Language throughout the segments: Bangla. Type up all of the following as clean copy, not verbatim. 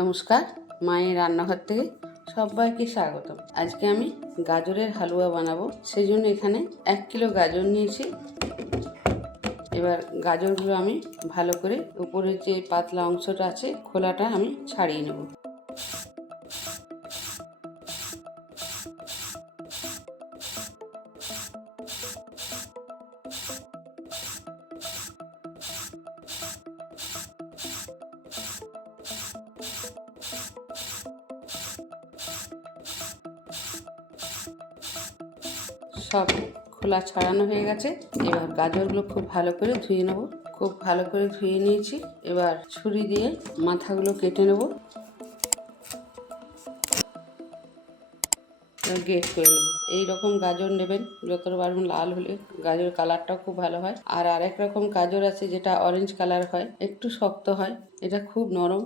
নমস্কার, মায়ের রান্নাঘর থেকে সবাইকে স্বাগতম। আজকে আমি গাজরের হালুয়া বানাবো। সেই জন্য এখানে 1 কিলো গাজর নিয়েছি। এবার গাজরগুলো আমি ভালো করে উপরের যে পাতলা অংশটা আছে খোলাটা আমি ছাড়িয়ে নেব। সব খোলা ছাড়ানো হয়ে গেছে। এবার গাজরগুলো খুব ভালো করে ধুয়ে নেব। খুব ভালো করে ধুয়ে নিয়েছি। এবার ছুরি দিয়ে মাথাগুলো কেটে নেব। গ্রেট করে নেব। এইরকম গাজর নেবেন, যতটা পারবেন লাল হলে গাজরের কালারটাও খুব ভালো হয়। আর আরেক রকম গাজর আছে যেটা অরেঞ্জ কালার হয়, একটু শক্ত হয়, এটা খুব নরম।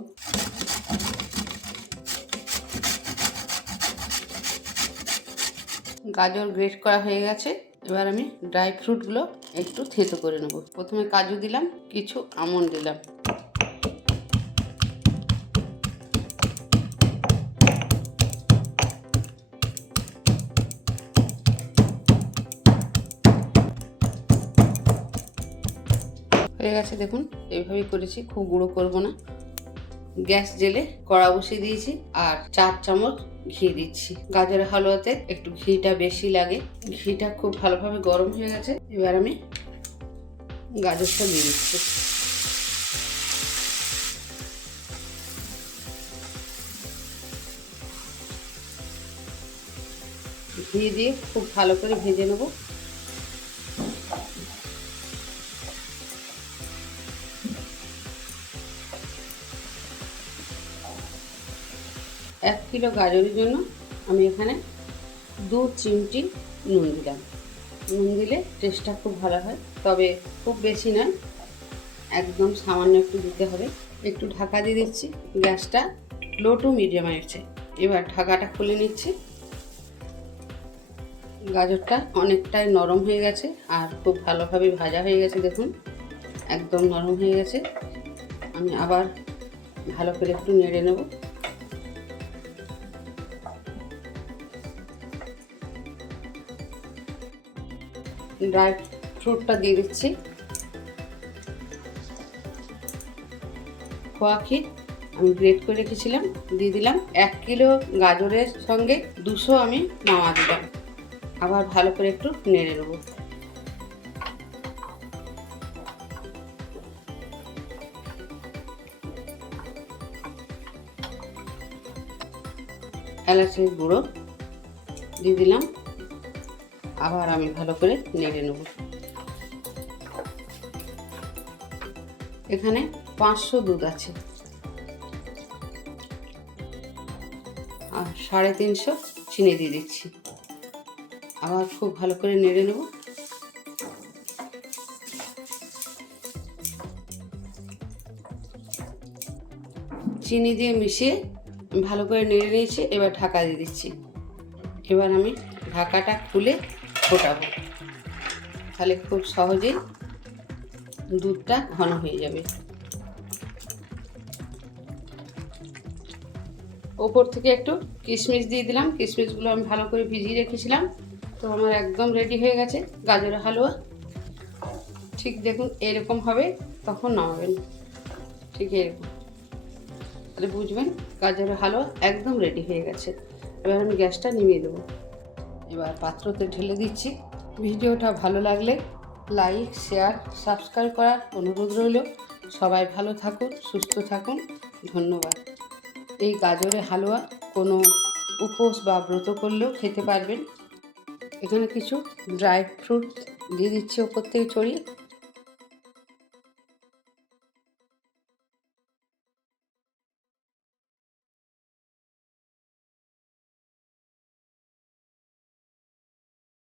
গাজর গ্রেট করা হয়ে গেছে। এবার আমি ড্রাই ফ্রুটগুলো একটু থেতো করে নেব। প্রথমে কাজু দিলাম, কিছু আমন্ড দিলাম। হয়ে গেছে দেখুন, এইভাবেই করেছি, খুব গুঁড়ো করব না। গ্যাস জেলে কড়া বসিয়ে দিয়েছি আর 4 চামচ ঘি দিচ্ছি। গাজরের হালুয়াতে একটু ঘিটা বেশি লাগে। ঘিটা খুব ভালোভাবে গরম হয়ে গেছে। এবার আমি গাজরটা দিয়ে দিচ্ছি। ঘি দিয়ে খুব ভালো করে ভেজে নেব। এক কিলো গাজরের জন্য আমি এখানে 2 চিমটি নুন দিলাম। নুন দিলে টেস্টটা খুব ভালো হয়, তবে খুব বেশি নয়, একদম সামান্য একটু দিতে হবে। একটু ঢাকা দিয়ে দিচ্ছি। গ্যাসটা লো টু মিডিয়ামে আছে। এবার ঢাকাটা খুলে নিচ্ছি। গাজরটা অনেকটাই নরম হয়ে গেছে আর খুব ভালোভাবে ভাজা হয়ে গেছে। দেখুন, একদম নরম হয়ে গেছে। আমি আবার ভালো করে একটু নেড়ে নেব। ড্রাই ফ্রুটটা দিয়ে দিচ্ছি। খোয়া ক্ষীর আমি গ্রেট করে রেখেছিলাম, দিয়ে দিলাম। 1 কিলো গাজরের সঙ্গে 200 আমি মাওয়া দিলাম। আবার ভালো করে একটু নেড়ে নেব। এলাচের গুঁড়ো দিয়ে দিলাম। আবার আমি ভালো করে নেড়ে নেব। এখানে 500 দুধ আছে আর 350 চিনি দিয়ে দিচ্ছি। আবার খুব ভালো করে নেড়ে নেব। চিনি দিয়ে মিশিয়ে ভালো করে নেড়ে নিয়েছি। এবার ঢাকা দিয়ে দিচ্ছি। এবার আমি ঢাকাটা খুলে ফোটাবো, তাহলে খুব সহজেই দুধটা ঘন হয়ে যাবে। ওপর থেকে একটু কিশমিশ দিয়ে দিলাম। কিশমিশগুলো আমি ভালো করে ভিজিয়ে রেখেছিলাম। তো আমার একদম রেডি হয়ে গেছে গাজরের হালুয়া। ঠিক দেখুন এরকম হবে, তখন নামাবেন। ঠিক এরকম, তাহলে বুঝবেন গাজরের হালুয়া একদম রেডি হয়ে গেছে। এবার আমি গ্যাসটা নিভিয়ে দেবো। এবার পাত্রতে ঢেলে দিচ্ছি। ভিডিওটা ভালো লাগলে লাইক, শেয়ার, সাবস্ক্রাইব করার অনুরোধ রইল। সবাই ভালো থাকুন, সুস্থ থাকুন। ধন্যবাদ। এই গাজরের হালুয়া কোনো উপোস বা ব্রত করলেও খেতে পারবেন। এখানে কিছু ড্রাই ফ্রুট দিয়ে দিচ্ছি ওপর থেকে ছড়িয়ে।